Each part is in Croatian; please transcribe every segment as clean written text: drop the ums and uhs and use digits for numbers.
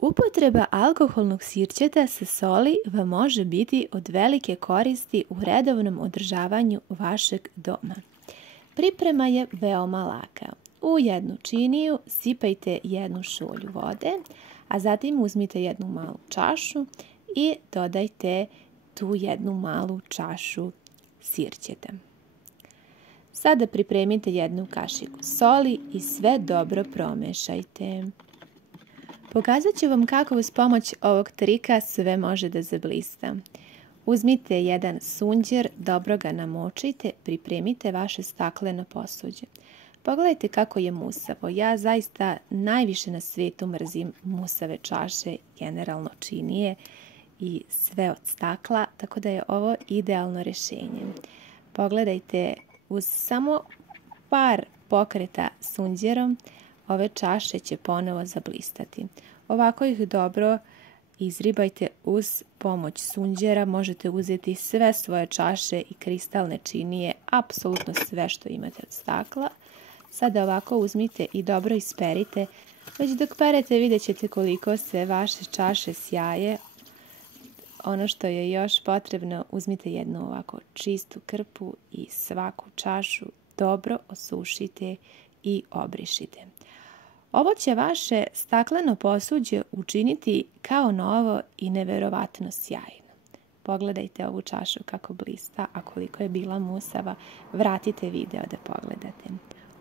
Upotreba alkoholnog sirćeta sa soli vam može biti od velike koristi u redovnom održavanju vašeg doma. Priprema je veoma laka. U jednu činiju sipajte jednu šolju vode, a zatim uzmite jednu malu čašu i dodajte tu jednu malu čašu sirćeta. Sada pripremite jednu kašiku soli i sve dobro promešajte. Pokazat ću vam kako uz pomoć ovog trika sve može da zablista. Uzmite jedan sunđer, dobro ga namočite, pripremite vaše stakleno posuđe. Pogledajte kako je musavo. Ja zaista najviše na svijetu mrzim musave čaše, generalno činije i sve od stakla, tako da je ovo idealno rješenje. Pogledajte, uz samo par pokreta sunđerom, ove čaše će ponovo zablistati. Ovako ih dobro izribajte uz pomoć sunđera. Možete uzeti sve svoje čaše i kristalne činije, apsolutno sve što imate od stakla. Sada ovako uzmite i dobro isperite. Već dok perete vidjet ćete koliko se vaše čaše sjaje. Ono što je još potrebno, uzmite jednu ovako čistu krpu i svaku čašu dobro osušite i obrišite. Ovo će vaše stakleno posuđe učiniti kao novo i neverovatno sjajno. Pogledajte ovu čašu kako blista, a koliko je bila musava. Vratite video da pogledate.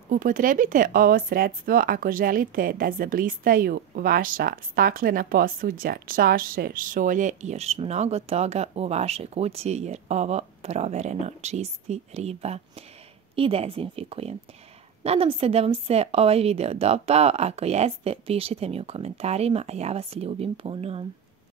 Upotrebite ovo sredstvo ako želite da zablistaju vaša staklena posuđa, čaše, šolje i još mnogo toga u vašoj kući, jer ovo provereno čisti, riba i dezinfikuje. Nadam se da vam se ovaj video dopao. Ako jeste, pišite mi u komentarima, a ja vas ljubim puno.